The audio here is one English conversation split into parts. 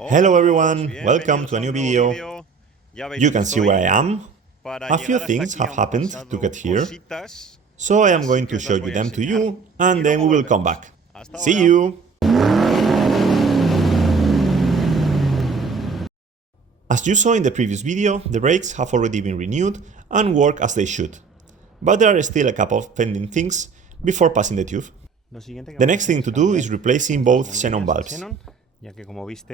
Hello everyone, welcome to a new video. You can see where I am. A few things have happened to get here, so I am going to show you them to you and then we will come back. See you! As you saw in the previous video, the brakes have already been renewed and work as they should. But there are still a couple of pending things before passing the tube. The next thing to do is replacing both xenon bulbs.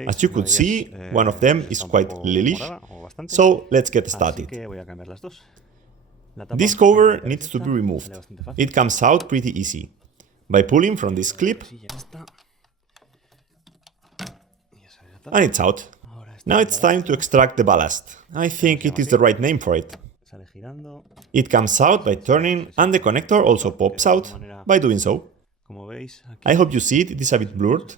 As you could see, one of them is quite lilish, so let's get started. This cover needs to be removed. It comes out pretty easy, by pulling from this clip, and it's out. Now it's time to extract the ballast. I think it is the right name for it. It comes out by turning, and the connector also pops out by doing so. I hope you see it, it is a bit blurred.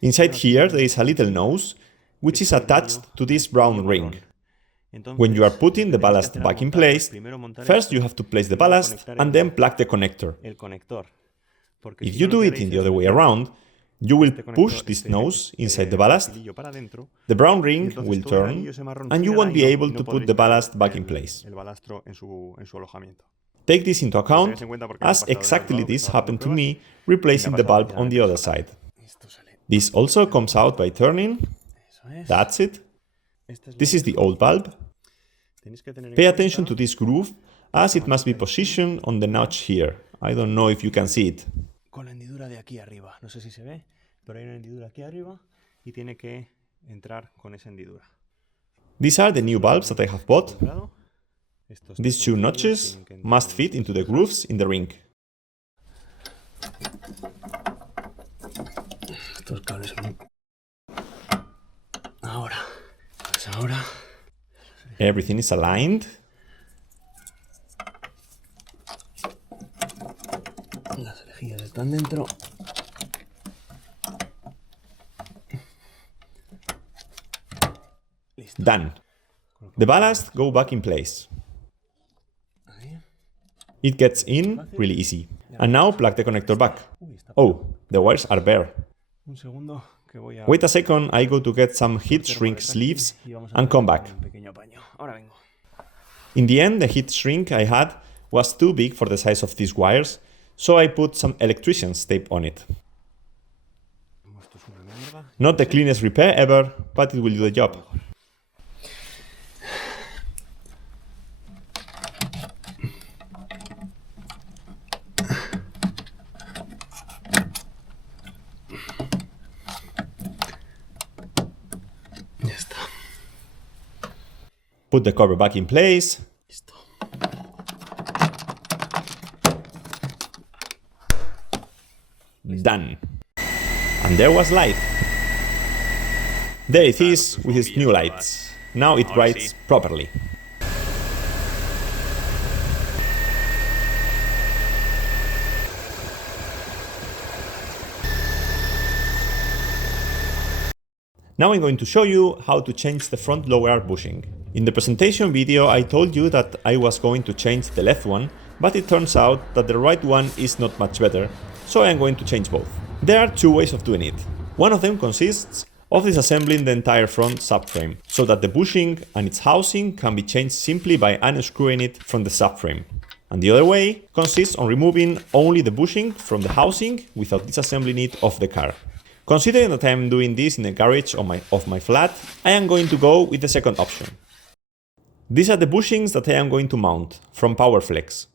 Inside here there is a little nose, which is attached to this brown ring. When you are putting the ballast back in place, first you have to place the ballast and then plug the connector. If you do it in the other way around, you will push this nose inside the ballast, the brown ring will turn, and you won't be able to put the ballast back in place. Take this into account, as exactly this happened to me replacing the bulb on the other side. This also comes out by turning. That's it. This is the old bulb. Pay attention to this groove, as it must be positioned on the notch here. I don't know if you can see it. These are the new bulbs that I have bought. These two notches must fit into the grooves in the ring. Everything is aligned. Las rejillas están dentro. Done. The ballast go back in place. It gets in really easy. And now plug the connector back. Oh, the wires are bare. Wait a second, I go to get some heat shrink sleeves and come back. In the end, the heat shrink I had was too big for the size of these wires, so I put some electrician's tape on it. Not the cleanest repair ever, but it will do the job. Put the cover back in place. Done. And there was light. There it is with its new lights. Now it brights properly. Now I'm going to show you how to change the front lower arc bushing. In the presentation video I told you that I was going to change the left one, but it turns out that the right one is not much better, so I am going to change both. There are two ways of doing it. One of them consists of disassembling the entire front subframe, so that the bushing and its housing can be changed simply by unscrewing it from the subframe. And the other way consists on removing only the bushing from the housing without disassembling it off the car. Considering that I am doing this in the garage of my flat, I am going to go with the second option. These are the bushings that I am going to mount from PowerFlex.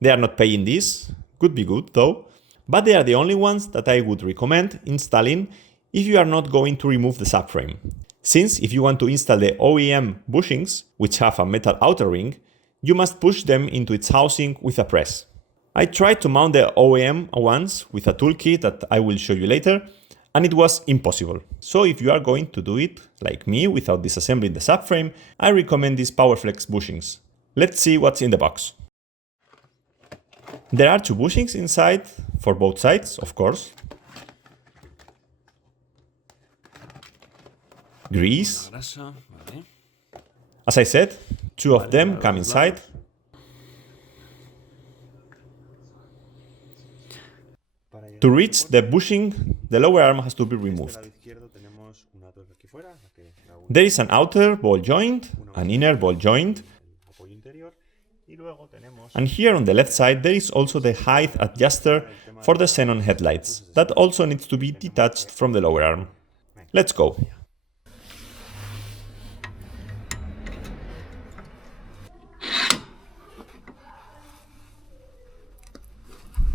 They are not paying this, could be good though, but they are the only ones that I would recommend installing if you are not going to remove the subframe. Since if you want to install the OEM bushings, which have a metal outer ring, you must push them into its housing with a press. I tried to mount the OEM ones with a toolkit that I will show you later, and it was impossible. So if you are going to do it, like me, without disassembling the subframe, I recommend these PowerFlex bushings. Let's see what's in the box. There are two bushings inside, for both sides, of course. Grease. As I said, two of them come inside. To reach the bushing, the lower arm has to be removed. There is an outer ball joint, an inner ball joint, and here on the left side there is also the height adjuster for the Xenon headlights, that also needs to be detached from the lower arm. Let's go.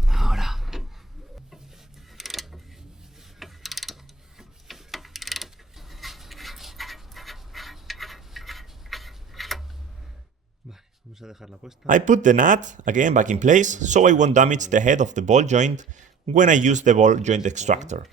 Ahora. I put the nut again back in place so I won't damage the head of the ball joint when I use the ball joint extractor.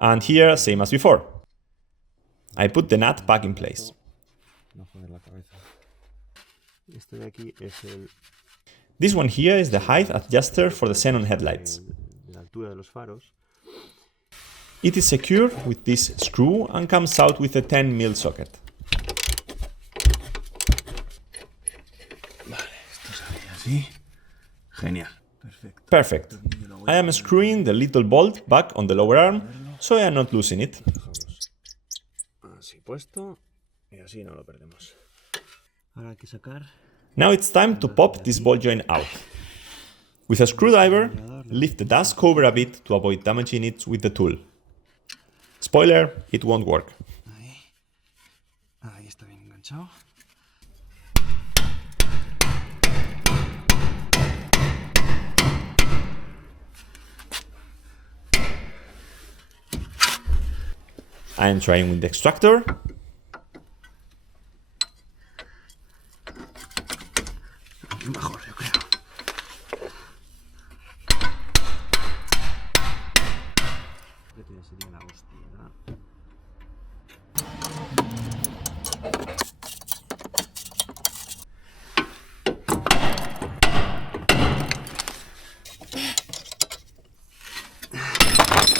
And here, same as before. I put the nut back in place. This one here is the height adjuster for the Xenon headlights. It is secured with this screw and comes out with a 10mm socket. Genial. Perfecto. Perfect. I am screwing the little bolt back on the lower arm so I am not losing it. Así puesto y así no lo perdemos. Ahora hay que sacar. Now it's time to pop this ball joint out. With a screwdriver, lift the dust cover a bit to avoid damaging it with the tool. Spoiler, it won't work. Ahí está bien enganchado. I am trying with the extractor. Mejor, yo creo.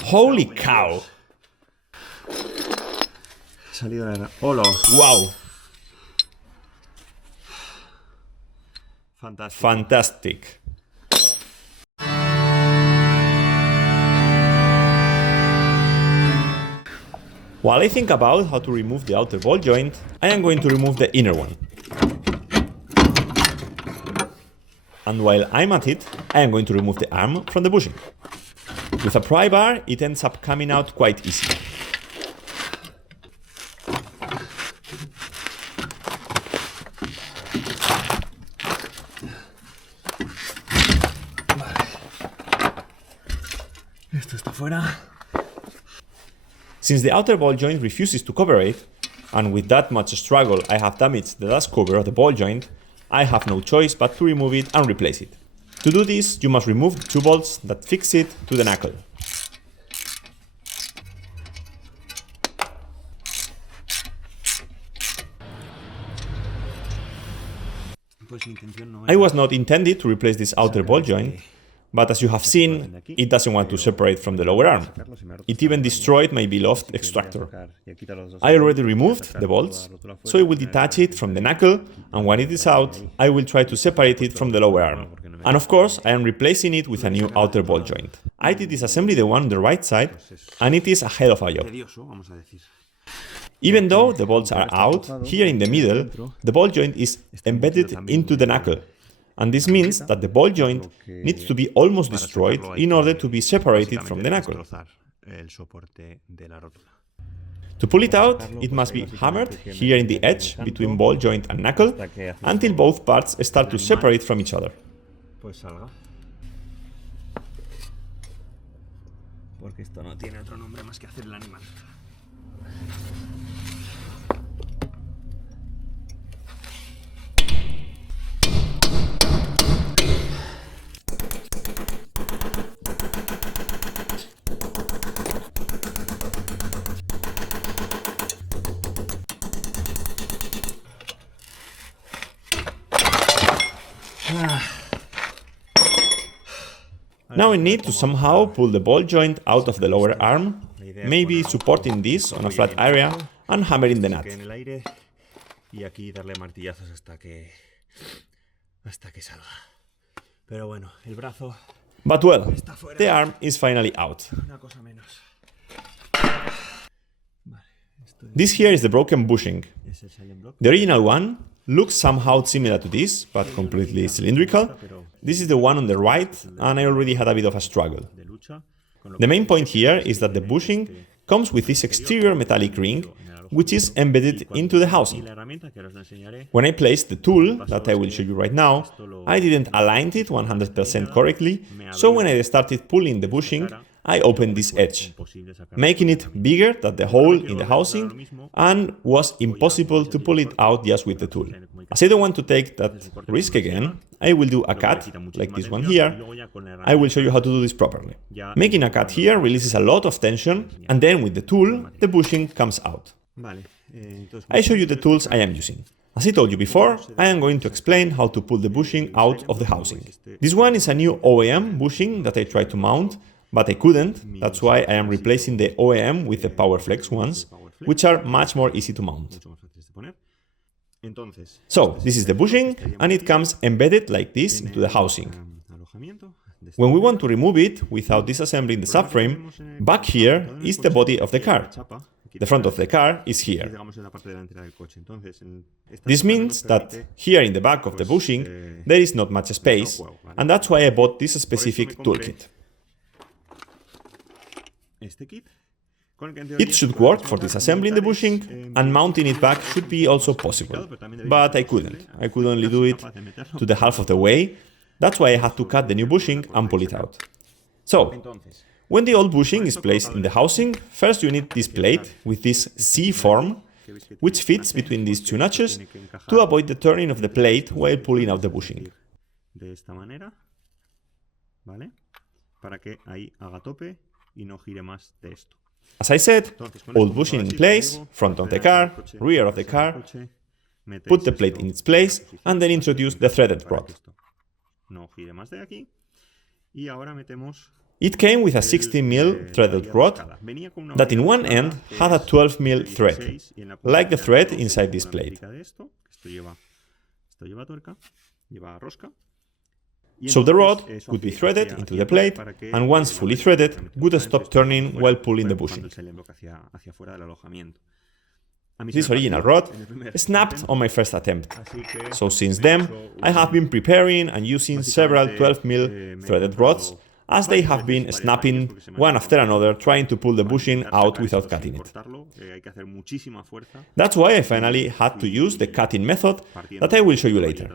Holy cow! Salido de la... ¡Hola! Wow! Fantástico. Fantastic! While I think about how to remove the outer ball joint, I am going to remove the inner one. And while I'm at it, I am going to remove the arm from the bushing. With a pry bar, it ends up coming out quite easy. Esto está fuera. Since the outer ball joint refuses to cooperate, and with that much struggle I have damaged the dust cover of the ball joint, I have no choice but to remove it and replace it. To do this, you must remove the two bolts that fix it to the knuckle. I was not intended to replace this outer ball joint, but as you have seen, it doesn't want to separate from the lower arm. It even destroyed my beloved extractor. I already removed the bolts, so I will detach it from the knuckle, and when it is out, I will try to separate it from the lower arm. And of course, I am replacing it with a new outer ball joint. I did disassembly the one on the right side, and it is a hell of a job. Even though the bolts are out, here in the middle, the ball joint is embedded into the knuckle. And this means that the ball joint needs to be almost destroyed in order to be separated from the knuckle. To pull it out, it must be hammered here in the edge between ball joint and knuckle until both parts start to separate from each other. Porque esto no tiene otro nombre más que hacer el animal. Now I need to somehow pull the ball joint out of the lower arm, maybe supporting this on a flat area and hammering the nut. Y aquí darle martillazos hasta que salga. Pero bueno, el brazo. But well, the arm is finally out. Una cosa menos. This here is the broken bushing. The original one looks somehow similar to this, but completely cylindrical. This is the one on the right, and I already had a bit of a struggle. The main point here is that the bushing comes with this exterior metallic ring, which is embedded into the housing. When I placed the tool, that I will show you right now, I didn't align it 100% correctly, so when I started pulling the bushing, I opened this edge, making it bigger than the hole in the housing, and was impossible to pull it out just with the tool. As I don't want to take that risk again, I will do a cut, like this one here. I will show you how to do this properly. Making a cut here releases a lot of tension, and then with the tool, the bushing comes out. I show you the tools I am using. As I told you before, I am going to explain how to pull the bushing out of the housing. This one is a new OEM bushing that I tried to mount, but I couldn't. That's why I am replacing the OEM with the PowerFlex ones, which are much more easy to mount. So, this is the bushing, and it comes embedded like this into the housing. When we want to remove it without disassembling the subframe, back here is the body of the car. The front of the car is here. This means that here in the back of the bushing there is not much space, and that's why I bought this specific toolkit. It should work for disassembling the bushing, and mounting it back should be also possible, but I couldn't. I could only do it to the half of the way. That's why I had to cut the new bushing and pull it out. So, when the old bushing is placed in the housing, first you need this plate with this C form, which fits between these two notches to avoid the turning of the plate while pulling out the bushing. As I said, old bushing in place, front of the car, rear of the car, put the plate in its place, and then introduce the threaded rod. It came with a 16mm threaded rod that in one end had a 12mm thread, like the thread inside this plate. So the rod could be threaded into the plate, and once fully threaded, would stop turning while pulling the bushing. This original rod snapped on my first attempt, so since then I have been preparing and using several 12mm threaded rods, as they have been snapping one after another, trying to pull the bushing out without cutting it. That's why I finally had to use the cutting method that I will show you later.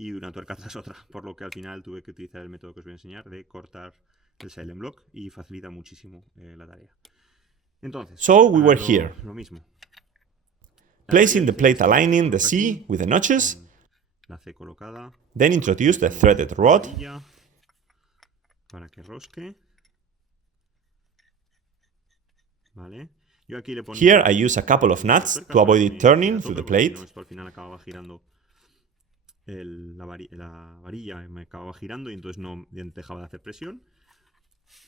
Y una tuerca tras otra, por lo que al final tuve que utilizar el método que os voy a enseñar de cortar el silent block y facilita muchísimo la tarea. Entonces, so we were here, placing the plate aligning the C with the notches, then introduce the threaded rod, para que rosque. Vale. Here I use a couple of nuts to avoid it turning through the plate. La varilla me acababa girando y entonces no dejaba de hacer presión.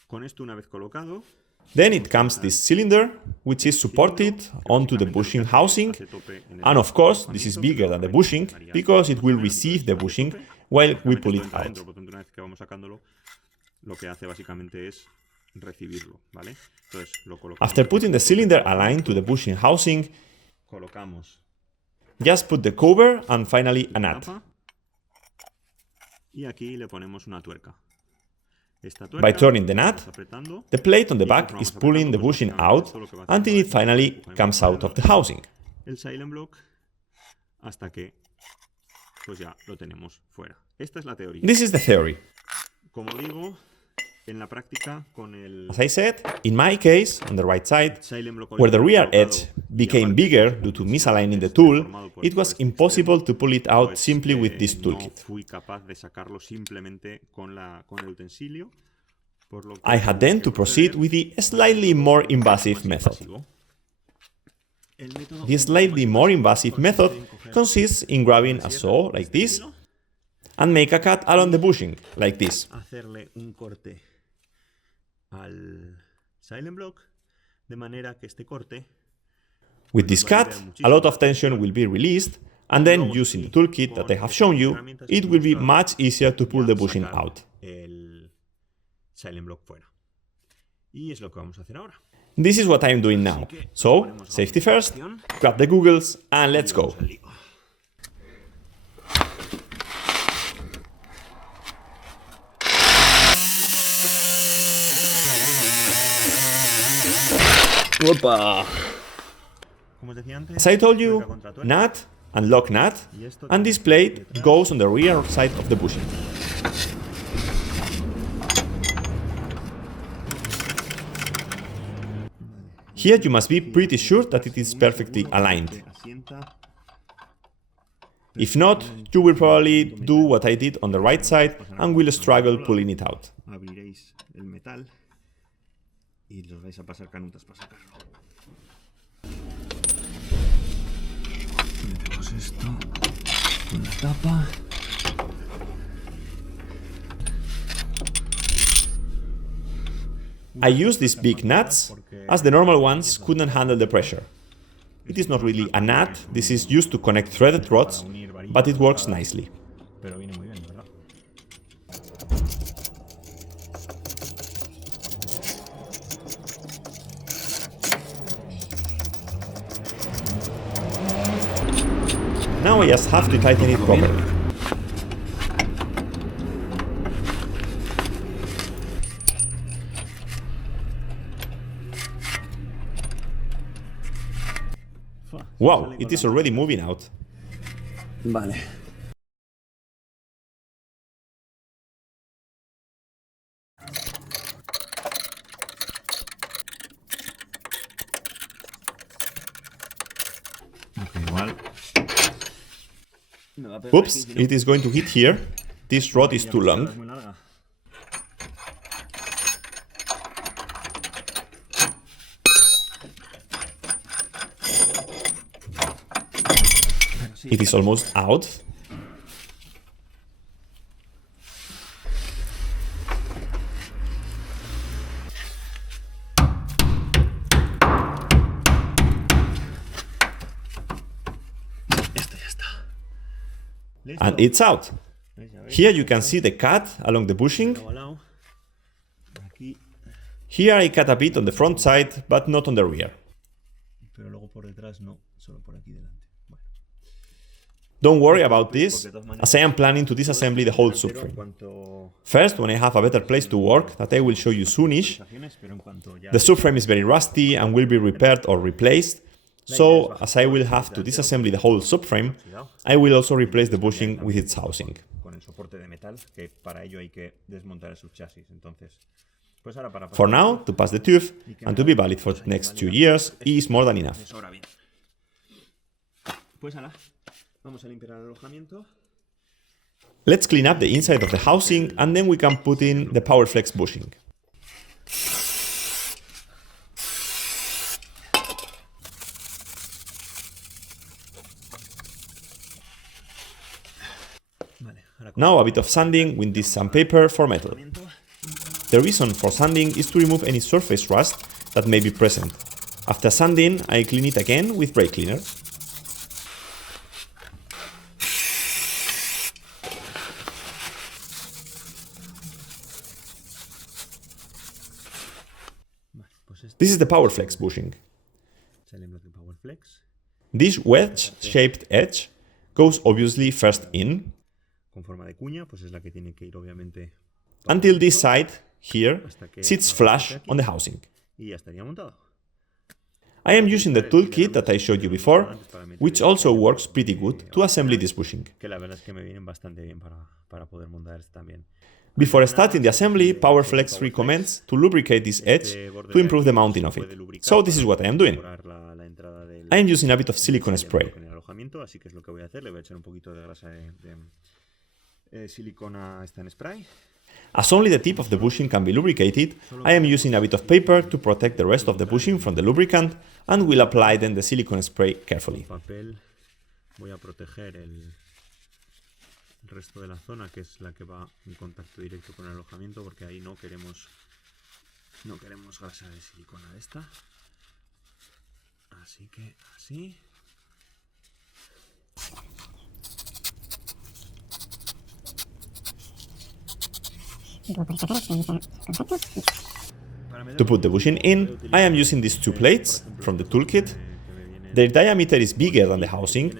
Con esto una vez colocado, then it comes this cylinder, which is supported onto the bushing housing, and of course this is bigger than the bushing because it will receive the bushing while we pull it out. Una vez que vamos sacándolo, lo que hace básicamente es recibirlo, ¿vale? Entonces lo colocamos. After putting the cylinder aligned to the bushing housing, colocamos just put the cover and finally a nut. Y aquí le ponemos una tuerca. By turning the nut, the plate on the back is pulling the bushing out until it finally comes out of the housing. El silent block hasta que pues ya lo tenemos fuera. Esta es la teoría. This is the theory. Como digo, en la práctica con el As I said, in my case, on the right side, where the rear edge became bigger due to misaligning the tool, it was impossible to pull it out simply with this toolkit. I had then to proceed with the slightly more invasive method. The slightly more invasive method consists in grabbing a saw like this and make a cut along the bushing, like this. Hacerle un corte al silent block de manera que este corte With this cut, a lot of tension will be released, and then using the toolkit that I have shown you, it will be much easier to pull the bushing out. el silent block fuera. Y es lo que vamos a hacer ahora. This is what I am doing now. So, safety first, grab the goggles, and let's go. Opa. As I told you, nut and lock nut, and this plate goes on the rear side of the bushing. Here you must be pretty sure that it is perfectly aligned. If not, you will probably do what I did on the right side and will struggle pulling it out. Abriréis el metal y los vais a pasar canutas para sacarlo. Metemos esto con la tapa. I use these big nuts as the normal ones couldn't handle the pressure. It is not really a nut, this is used to connect threaded rods, but it works nicely. Pero viene muy bien, ¿verdad? Now I just have to tighten it properly. Wow, it is already moving out. Vale. Igual. Oops, it is going to hit here. This rod is too long. Muy larga. It is almost out. And it's out. Here you can see the cut along the bushing. Aquí, Here I cut a bit on the front side, but not on the rear. pero luego por detrás no, solo por aquí delante. Bueno, Don't worry about this, as I am planning to disassemble the whole pero en subframe. cuanto First, when I have a better place to work, that I will show you soonish, pero en cuanto ya the subframe is very rusty and will be repaired or replaced. So, as I will have to disassemble the whole subframe, I will also replace the bushing with its housing. con el soporte de metal, que para ello hay que desmontar el subchasis. Entonces, pues ahora para For now, to pass the tooth and to be valid for the next 2 years is more than enough. eso ahora bien. Pues ahora vamos a limpiar el alojamiento. Let's clean up the inside of the housing and then we can put in the PowerFlex bushing. Vale, ahora Now a bit of sanding with this sandpaper for metal. The reason for sanding is to remove any surface rust that may be present. After sanding, I clean it again with brake cleaner. This is the PowerFlex bushing. sale en bloque PowerFlex This wedge-shaped edge goes obviously first in, con forma de cuña, pues es la que tiene que ir obviamente until this side, here, sits flush on the housing. y ya estaría montado. I am using the toolkit that I showed you before, which also works pretty good to assemble this bushing. Que la verdad es que me vienen bastante bien para poder montar esto también. Before starting the assembly, PowerFlex recommends to lubricate this edge to improve the mounting of it. So this is what I am doing. Mejorar la entrada del I am using a bit of silicone spray. en el alojamiento, así que es lo que voy a hacer. Le voy a echar un poquito de grasa de silicona esta en spray. As only the tip of the bushing can be lubricated, I am using a bit of paper to protect the rest of the bushing from the lubricant and will apply then the silicone spray carefully. Papel, voy a proteger el resto de la zona, que es la que va en contacto directo con el alojamiento, porque ahí no queremos grasa de silicona de esta. Así que así. To put the bushing in, I am using these two plates from the toolkit. Their diameter is bigger than the housing,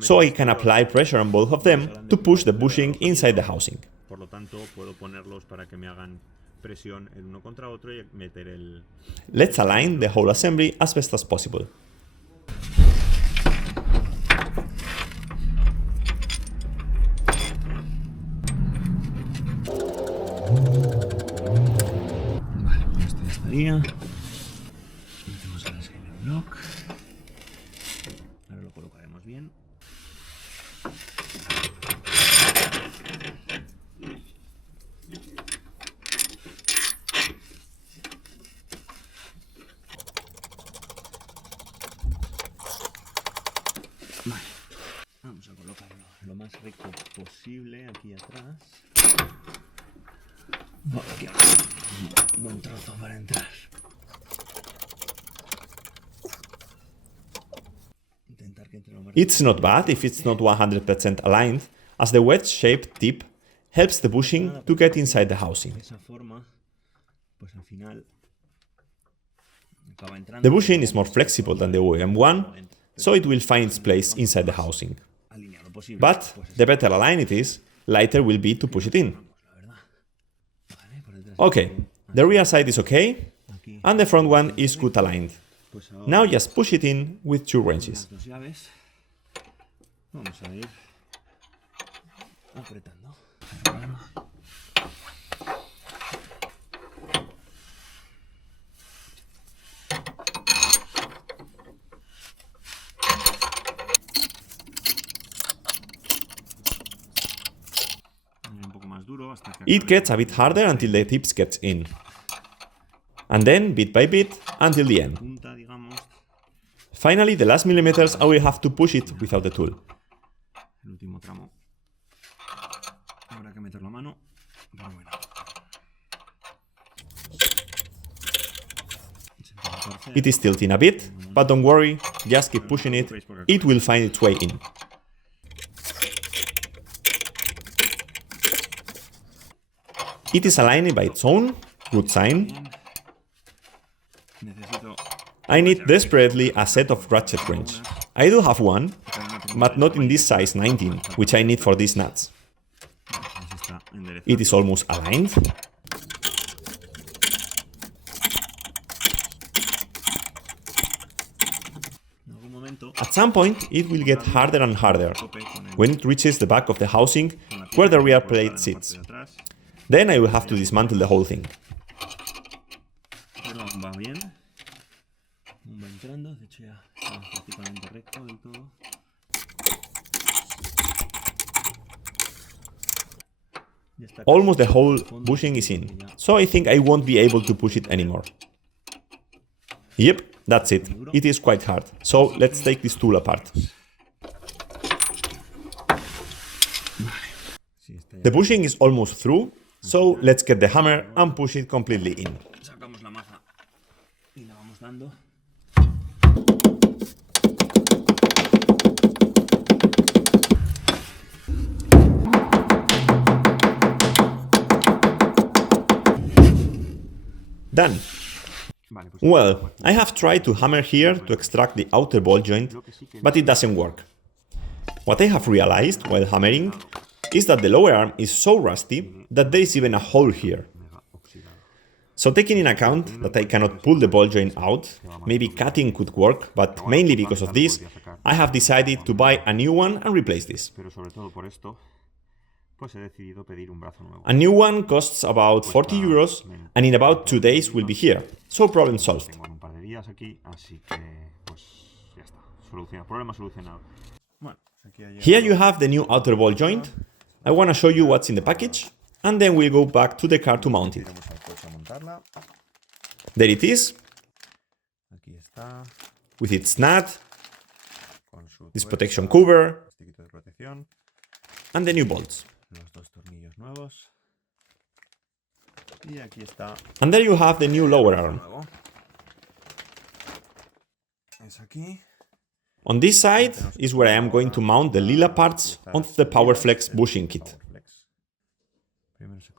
so I can apply pressure on both of them to push the bushing inside the housing. Por lo tanto, puedo ponerlos para que me hagan presión el uno contra otro y meter el... Let's align the whole assembly as best as possible. Vale, pues esto ya estaría. Metemos el Xenon block. Ahora lo colocaremos bien. Vale, vamos a colocarlo lo más recto posible aquí atrás. Aquí un buen trozo para entrar. Intentar que entre lo más It's not bad if it's not 100% aligned, as the wedge-shaped tip helps the bushing to get inside the housing. de esa forma, pues al final acaba entrando. The bushing is more flexible than the OEM one, so it will find its place inside the housing. Alineado posible. But the better aligned it is, lighter will be to push it in. Vale, por detrás. Okay, the rear side is okay, and the front one is good aligned. Pues ahora Now just push it in with two wrenches. las dos llaves. Vamos a ir apretando. Un poco más duro hasta que It gets a bit harder until the tips gets in. And then, bit by bit, until the end. punta, digamos. Finally, the last millimeters, I will have to push it without the tool. El último tramo. Habrá que meter la mano. Pero bueno. Se empieza a torcer. It is tilting a bit, but don't worry, just keep pushing it, it will find its way in. It is aligning by its own, good sign. Necesito I need desperately a set of ratchet wrench. I do have one, but not in this size 19, which I need for these nuts. así está enderezado. It is almost aligned. En algún momento At some point, it will get harder and harder tope con el when it reaches the back of the housing where the rear plate sits. de atrás. Then I will have to dismantle the whole thing. Pero va bien. Va entrando, de hecho ya está prácticamente recto del todo. Ya está Almost the whole bushing is in, so I think I won't be able to push it anymore. Yep, that's it. It is quite hard. So let's take this tool apart. Sí, está ya. The bushing is almost through, so let's get the hammer and push it completely in. Sacamos la maza y la vamos dando. Done. Vale, pues Well, I have tried to hammer here to extract the outer ball joint, but it doesn't work. What I have realized while hammering is that the lower arm is so rusty that there is even a hole here. mega oxidado. So taking in account that I cannot pull the ball joint out, maybe cutting could work, but mainly because of this, I have decided to buy a new one and replace this. Pero sobre todo por esto, pues he decidido pedir un brazo nuevo. A new one costs about 40 euros and in about 2 days will be here, so problem solved. Tengo un par de días aquí, así que pues ya está. Problema solucionado. Bueno, aquí ha llegado. Here you have the new outer ball joint. I want to show you what's in the package and then we'll go back to the car to mount it. Iremos al coche a montarla. There it is, Aquí está, with its nut, con su this tuerca, protection cover, stickito de protección. and the new bolts. Los dos tornillos nuevos. Y aquí está And there you have the new lower arm. nuevo. Es aquí. On this side is where I am going to mount the lila parts of the PowerFlex bushing kit.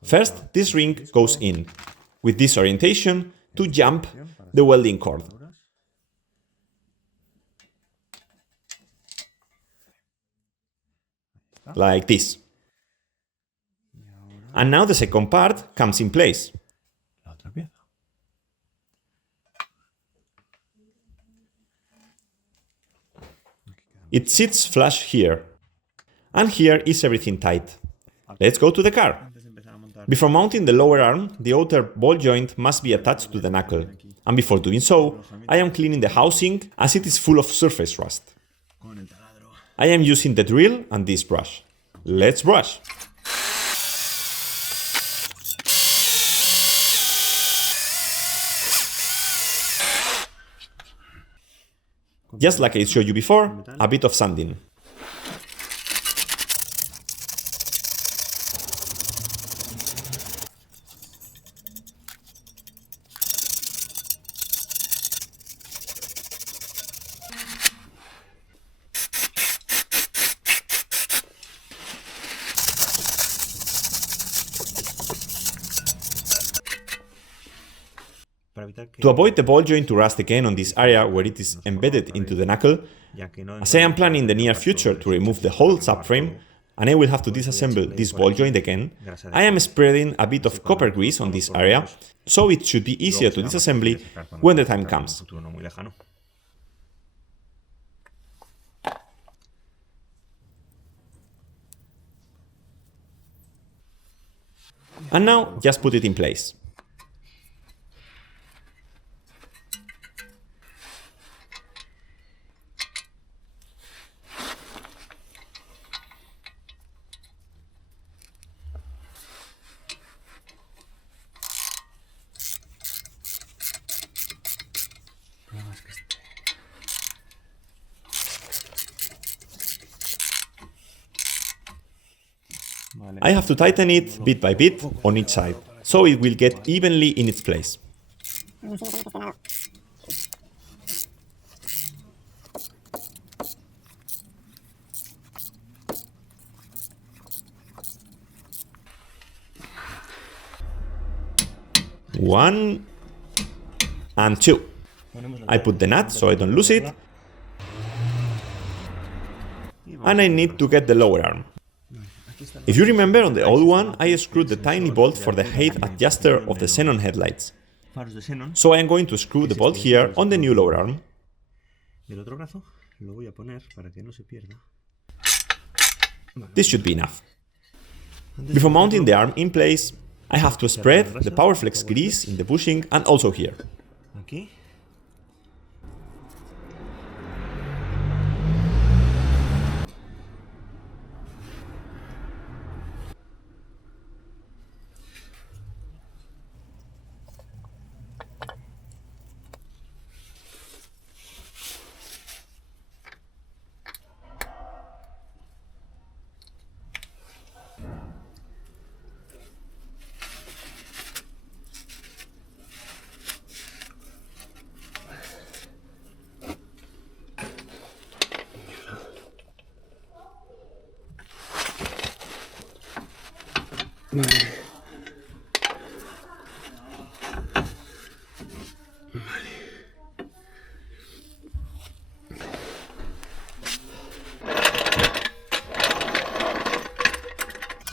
First, this ring goes in, with this orientation to jump the welding cord, like this. And now the second part comes in place. La otra pieza. It sits flush here. And here is everything tight. Let's go to the car. Antes de empezar a montar Before mounting the lower arm, the outer ball joint must be attached to the knuckle. And before doing so, I am cleaning the housing as it is full of surface rust. con el taladro. I am using the drill and this brush. Let's brush. Just like I showed you before, a bit of sanding. Para evitar que, To avoid the ball joint to rust again on this area where it is embedded into the knuckle, ya que no as I am planning in the near future to remove the whole subframe, and I will have to disassemble this ball joint again, I am spreading a bit of copper grease on this area, so it should be easier to disassembly when the time comes. futuro no muy lejano. And now, just put it in place. Vale. I have to tighten it bit by bit on each side, so it will get evenly in its place. One and two. I put the nut so I don't lose it. And I need to get the lower arm. If you remember, on the old one, I screwed the tiny bolt for the height adjuster of the Xenon headlights. Faros de Xenon. So I am going to screw the bolt here on the new lower arm. Del otro brazo lo voy a poner para que no se pierda. This should be enough. Before mounting the arm in place, I have to spread the PowerFlex grease in the bushing and also here. Aquí.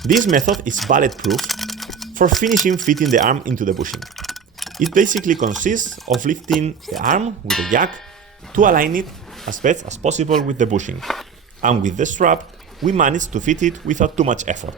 This method is bulletproof for finishing fitting the arm into the bushing. It basically consists of lifting the arm with a jack to align it as best as possible with the bushing, and with the strap we manage to fit it without too much effort.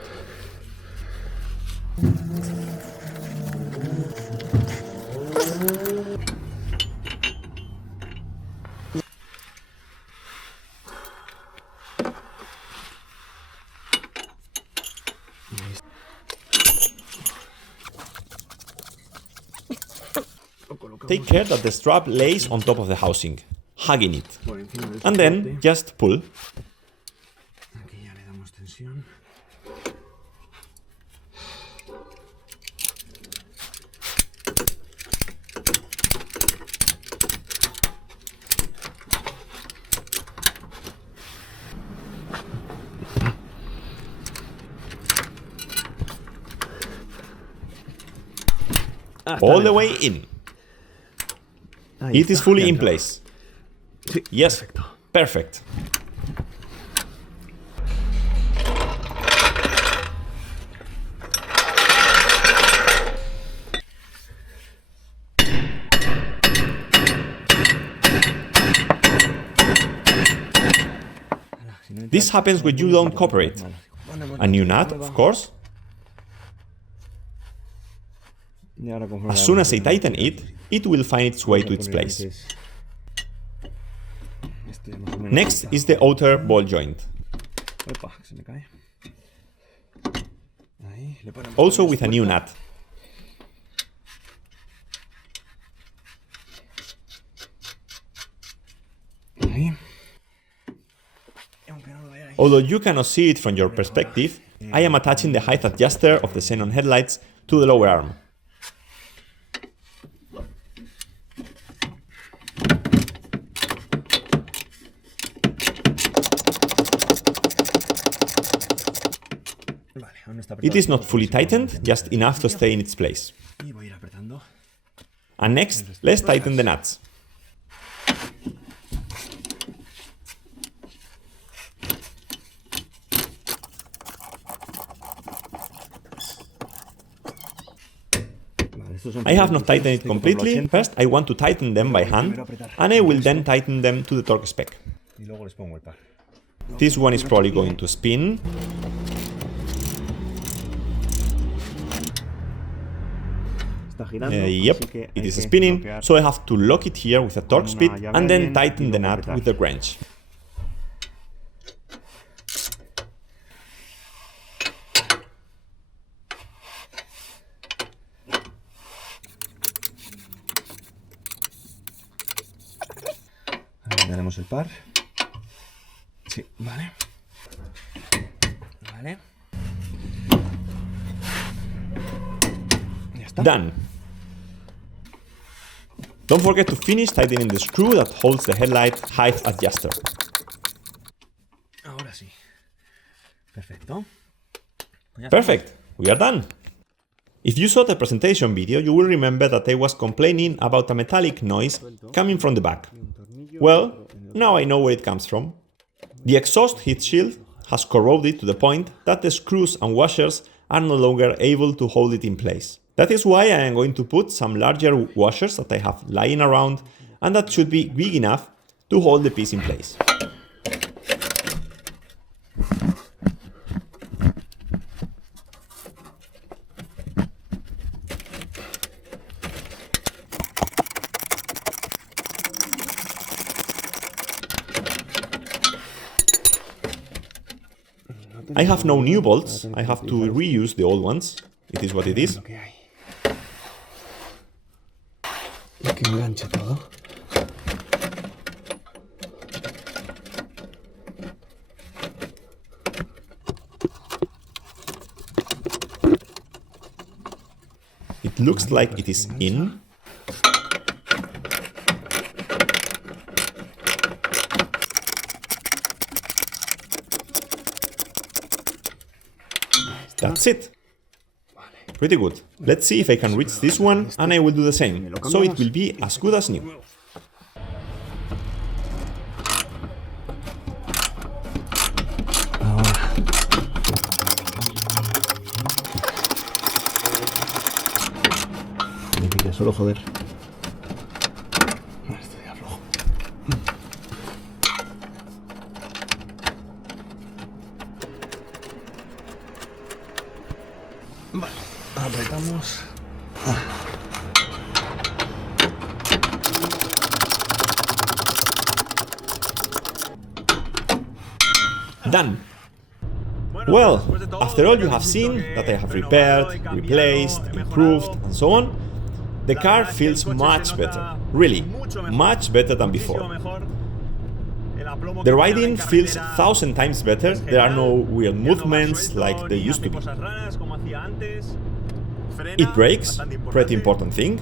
Take care that the strap lays on top of the housing, hugging it, Por encima del and then just pull. Aquí ya le damos tensión. all the way in. Ahí It is está, fully ya in entra. place. Sí, Yes, perfecto. perfect. This happens when you don't cooperate. A new nut, of course. As soon as I tighten it, it will find its way to its place. Next is the outer ball joint, Opa, que se me cae. Ahí, le ponemos also también with a new tuerca. nut. Ahí. Although you cannot see it from your perspective, I am attaching the height adjuster of the Xenon headlights to the lower arm. Vale, aún no está It apretado. is not fully tightened, just enough to stay in its place. Y voy a ir apretando. And next, let's tighten the nuts. Vale, estos son I have not tightened it estoy con por completely. 80. First, I want to tighten them by hand, and I will then tighten them to the torque spec. Y luego les pongo el par. This one is probably going to spin. Está girando. Yep, así que it hay is que spinning, bloquear. so I have to lock it here with a torque Con speed una llave and then bien tighten y the luego nut apretar. with the wrench. Ahí daremos el par. Sí, vale. Vale. Ya está. Done. Don't forget to finish tightening the screw that holds the headlight height adjuster. Ahora sí. Perfecto. Pues ya Perfect, we are done. If you saw the presentation video, you will remember that I was complaining about a metallic noise coming from the back. Well, now I know where it comes from. The exhaust heat shield has corroded to the point that the screws and washers are no longer able to hold it in place. That is why I am going to put some larger washers that I have lying around, and that should be big enough to hold the piece in place. I have no new bolts, I have to reuse the old ones. It is what it is. lo que hay. Y que enganche todo. It looks like it is in. That's it. Pretty good. Let's see if I can reach this one, and I will do the same, so it will be as good as new. Ahora. Me quería solo joder. Estoy de aflojo. Vale, apretamos. Done. Well, after all you have seen that I have repaired, replaced, improved, and so on, the car feels much better. Really, much better than before. The riding feels 1,000 times better. There are no weird movements like there used to be. It brakes, pretty important thing.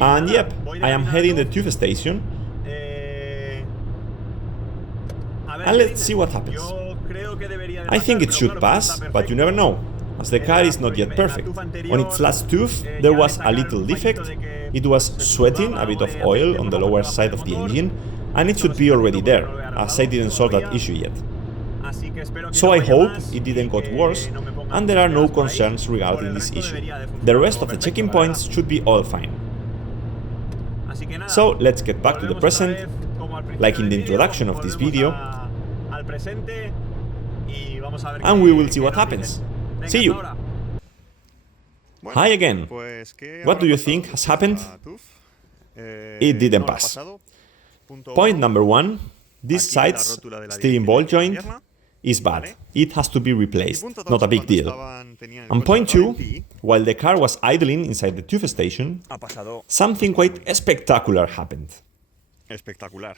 And yep, I am heading the tube station. And let's see what happens. I think it should pass, but you never know. as the car is not yet perfect. On its last tooth there was a little defect, it was sweating a bit of oil on the lower side of the engine, and it should be already there, as I didn't solve that issue yet. So I hope it didn't get worse, and there are no concerns regarding this issue. The rest of the checking points should be all fine. So let's get back to the present, like in the introduction of this video, and we will see what happens. See you! Hi again! What do you think has happened? It didn't pass. Point number 1, this side's steering ball joint is bad. It has to be replaced, not a big deal. And point 2, while the car was idling inside the tooth station, something quite spectacular happened. Espectacular.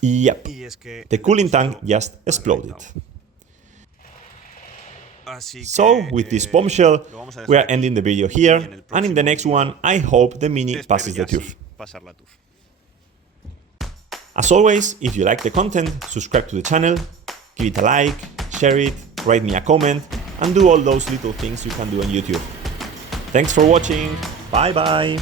Yep, the cooling tank just exploded. So, with this bombshell, we are ending the video here, and in the next one, I hope the Mini passes the tooth. As always, if you like the content, subscribe to the channel, give it a like, share it, write me a comment, and do all those little things you can do on YouTube. Thanks for watching, bye bye!